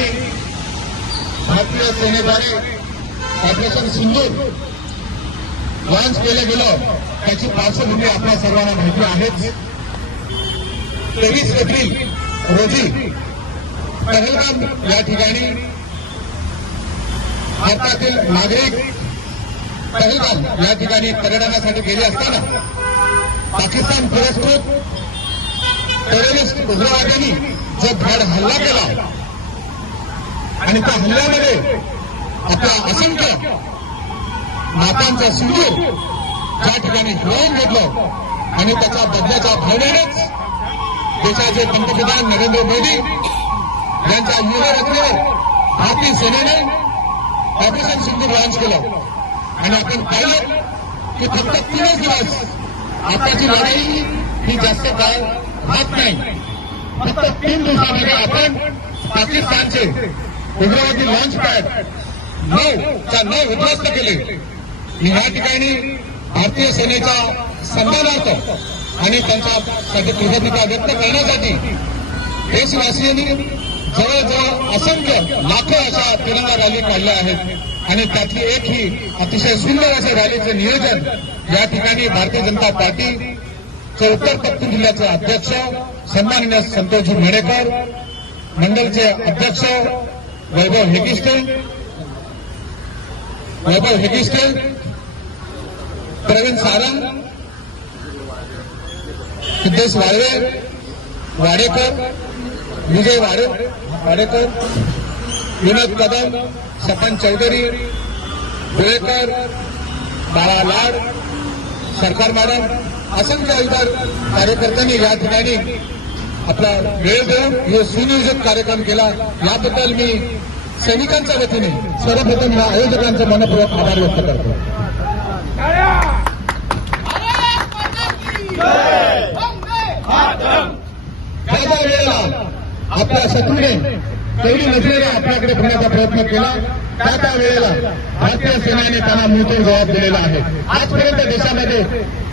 ठिकाणी भारतीय सेनेद्वारे ऑपरेशन सिंदूर लॉन्च केलं गेलं त्याची पार्श्वभूमी आपल्या सर्वांना माहिती आहेच. 23 एप्रिल रोजी पहलगाम या ठिकाणी भारतातील नागरिक पहलगाम या ठिकाणी पर्यटनासाठी गेले असताना पाकिस्तान पुरस्कृत टेररिस्ट उग्रवाद्यांनी जो भ्याड हल्ला केला आणि त्या हल्ल्यामध्ये आपला असंख्य मातांचा सिंदूर ज्या ठिकाणी हिरावून घेतलं आणि त्याच्या बदल्याच्या भावनेनेच देशाचे पंतप्रधान नरेंद्र मोदी यांच्या युवरत्नेवर भारतीय सेनेने ऑपरेशन सिंदूर लॉन्च केलं. आणि आपण पाहिलं की फक्त 3 दिवस आताची लढाई ही जास्त काळ राहत नाही. फक्त 3 दिवसामध्ये आपण पाकिस्तानचे उग्रवादी लॉन्च पॅड 9 उद्ध्वस्त केले. या ठिकाणी भारतीय सेनेच्या सन्मानार्थ आणि त्यांच्यासाठी कृतज्ञता व्यक्त करण्यासाठी देशवासियांनी जवळजवळ असंख्य लाखो अशा तिरंगा रॅली काढल्या आहेत. आणि त्यातली एक ही अतिशय सुंदर अशा रॅलीचे नियोजन या ठिकाणी भारतीय जनता पार्टीचे उत्तर पश्चिम जिल्ह्याचे अध्यक्ष सन्माननीय संतोषजी मेडेकर, मंडलचे अध्यक्ष वैभव हेगिस्टे, प्रवीण सारंग, सिद्धेश वाडेकर, विजय वाडेकर, विनोद कदम, सपन चौधरी, गोळेकर, बाळा लाड, सरकार मॅडम, असंख्य इतर कार्यकर्त्यांनी या ठिकाणी आपला वेळ देऊन हे सुनियोजित कार्यक्रम केला. याबद्दल मी सैनिकांच्या वतीने सर्वप्रथम या आयोजकांचे मनपूर्वक आभार व्यक्त करतो. ज्या वेळेला आपल्या शत्रूने तेवढी नसलेल्या आपल्याकडे होण्याचा प्रयत्न केला त्या वेळेला भारतीय सेनेने त्यांना मिळून जबाब दिलेला आहे. आजपर्यंत देशामध्ये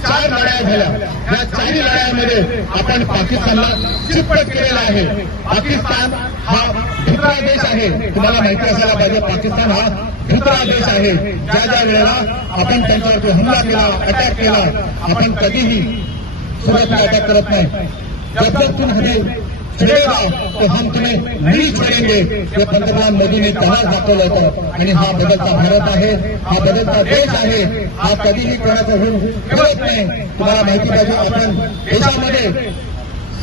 4 लढाया झाल्या. या 4 लढायांमध्ये आपण पाकिस्तानला चितपट केलेला आहे. पाकिस्तान हा भित्रा देश आहे. तुम्हाला माहिती असायला पाहिजे, पाकिस्तान हा भित्रा देश आहे. ज्या वेळेला आपण त्यांच्यावरती हमला केला, अटॅक केला, आपण कधीही सुरत में अटॅक करत नाही. जब तक तुम हमें छेड़ेगा तो हम तुम्हें नहीं छोड़ेंगे, हे पंतप्रधान मोदींनी त्यांनाच दाखवलं होतं. आणि हा बदलता भारत आहे, हा बदलता देश आहे, हा कधीही कोणाचं होऊन ठेवत नाही. तुम्हाला माहिती पाहिजे, आपण देशामध्ये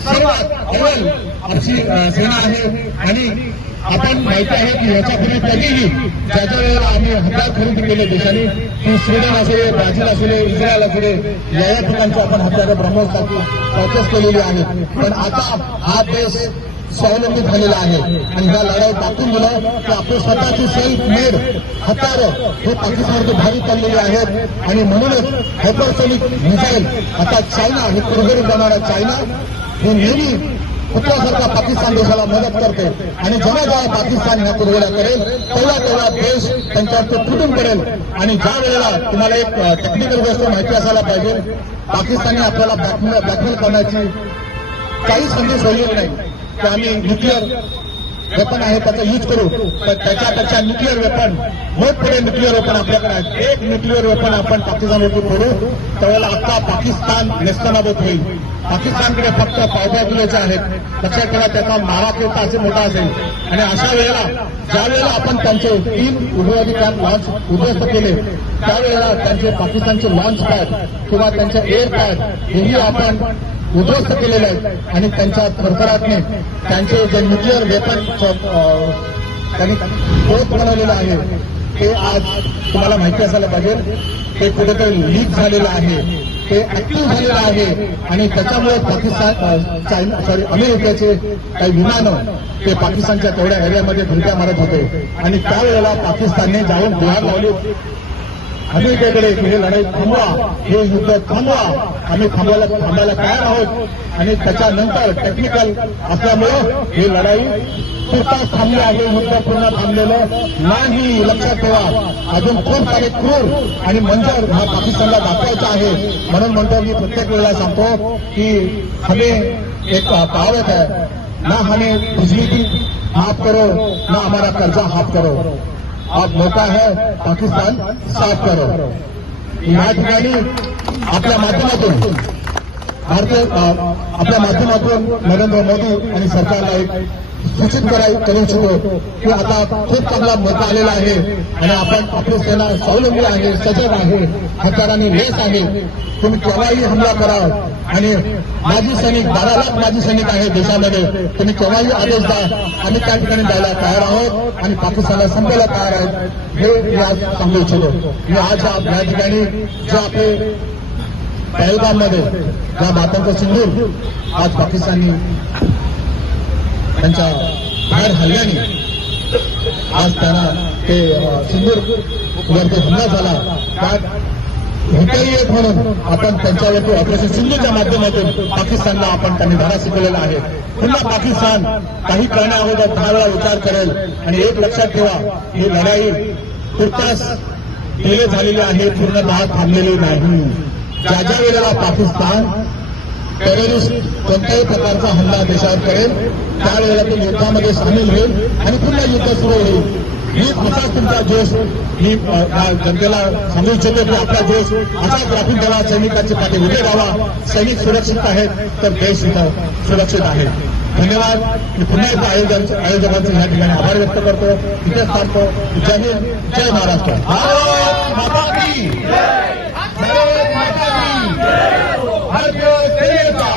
सर्वात अव्वल आमची सेना आहे. आणि आपण माहिती आहे की याच्यापूर्वी कधीही ज्याच्या वेळेला आम्ही हत्यार खरेदी केले देशांनी, ती स्वीडन असले, ब्राझील असले, इस्रायल असले, या ठिकाणची आपण हत्यारं ब्रह्मोससाठी परचेस केलेली आहेत. पण आता हा देश स्वावलंबी झालेला आहे. आणि ह्या लढाई दाखवून दिलं की आपली स्वतःची सेल्फ मेड हत्यारं हे पाकिस्तानवरती भारी चाललेली आहेत. आणि म्हणूनच हायपरसोनिक मिसाईल आता चायना, हे कुरघोडीत जाणारा चायना हे नेहमी कुठल्यासारखा पाकिस्तान देशाला मदत करते. आणि जेव्हा पाकिस्तान ह्या कुरघोड्या करेल तेव्हा देश त्यांच्यावरती तुटून पडेल. आणि ज्या वेळेला तुम्हाला एक टेक्निकल गोष्ट माहिती असायला पाहिजे, पाकिस्तानने आपल्याला ब्लॅकमेल करण्याची काही संधी सोडलेली नाही की आम्ही न्यूक्लिअर वेपन आहे त्याचा यूज करू. तर त्याच्यापेक्षा न्यूक्लिअर वेपन, मोठमोठे न्यूक्लिअर वेपन आपल्याकडे आहेत. एक न्यूक्लिअर वेपन आपण पाकिस्तानवरती फोडू त्यावेळेला अख्खा पाकिस्तान नेस्तनाबूत होईल. पाकिस्तानकडे फक्त पावत्या किलोचे आहेत. लक्षात ठेवा, त्याचा मारा केवढा असे मोठा असेल. आणि अशा वेळेला ज्यावेळेला आपण त्यांचे 3 उग्रवादी कॅम्प लॉन्च उद्ध्वस्त केले त्यावेळेला त्यांचे पाकिस्तानचे लॉन्च पॅड किंवा त्यांचे एअर पॅड हेही आपण उद्ध्वस्त केलेले आहेत. आणि त्यांच्या थरथराटने त्यांचे जे न्यूक्लिअर वेपन त्यांनी पोत बनवलेलं आहे ते आज तुम्हाला माहिती असायला पाहिजे, ते कुठेतरी लीक झालेलं आहे, ते ऍक्टिव्ह झालेलं आहे. आणि त्याच्यामुळे अमेरिकेचे काही विमानं ते पाकिस्तानच्या तेवढ्या एरियामध्ये धुरक्या मारत होते. आणि त्यावेळेला पाकिस्तानने जाऊन गुहार लावली अमेरिकेकडे हे लढाई थांबवा, हे युद्ध थांबवा, आम्ही थांबायला तयार आहोत. आणि त्याच्यानंतर टेक्निकल असल्यामुळं ही लढाई तुर्तास थांबली आहे. युद्ध पूर्ण थांबलेलं नाही. लक्षात ठेवा, अजून खूप सारे क्रूर आणि मंजर हा पाकिस्तानला दाखवायचा आहे. म्हणून म्हणतो मी प्रत्येक वेळेला सांगतो की हमें एक कहावत है, ना हमें बिजली की माफ करो ना हमारा कर्जा हाफ करो, अब मौका है पाकिस्तान साफ करो. या ठिकाणी आपल्या माध्यमातून नरेंद्र मोदी आणि सरकारला एक सूचित करू इच्छितो की आता खूप चांगला मौका आलेला आहे आणि आपण आपली सेना स्वावलंबी आहे, सजग आहे, हत्यारांनी लेस आहे. तुम्ही केव्हाही हमला करा आणि माजी सैनिक 12 लाख माजी सैनिक आहे देशामध्ये, तुम्ही केव्हाही आदेश द्या, आम्ही त्या ठिकाणी जायला तयार आहोत आणि पाकिस्तानला संपवायला तयार आहेत, हे मी आज सांगू इच्छितो. मी आज या ठिकाणी जे आपले पहलगाममध्ये ज्या मातांचा सिंदूर आज पाकिस्तानी त्यांच्या बाहेर हल्ल्याने आज त्यांना ते सिंदूरवरती हमला झाला, त्यात हुकही येत म्हणून आपण त्यांच्यावरती ऑपरेशन सिंधूच्या माध्यमातून पाकिस्तानला आपण त्यांनी धडा शिकवलेला आहे. पुन्हा पाकिस्तान काही करण्याअगोदर 10 वेळा विचार करेल. आणि एक लक्षात ठेवा, ही लढाई तुर्तास डिले झालेली आहे, पूर्णतः थांबलेली नाही. ज्या ज्या वेळेला पाकिस्तान टेररिस्ट कोणत्याही प्रकारचा हल्ला देशावर करेल त्यावेळेला तो युद्धामध्ये सामील होईल आणि पुन्हा युद्ध सुरू होईल. ही असा तुमचा जोश मी जनतेला सांगू इच्छितो की आपला जोश असाच राखून ठेवा, सैनिकांचे पाठी उभे राहा. सैनिक सुरक्षित आहेत तर देश इथं सुरक्षित आहे. धन्यवाद. मी पुन्हा एकदा आयोजकांचे या ठिकाणी आभार व्यक्त करतो. इथेच थांबतो. जय हिंद, जय महाराष्ट्र. भारत माता की जय. भारत माता की जय. भारतीय सेनेचा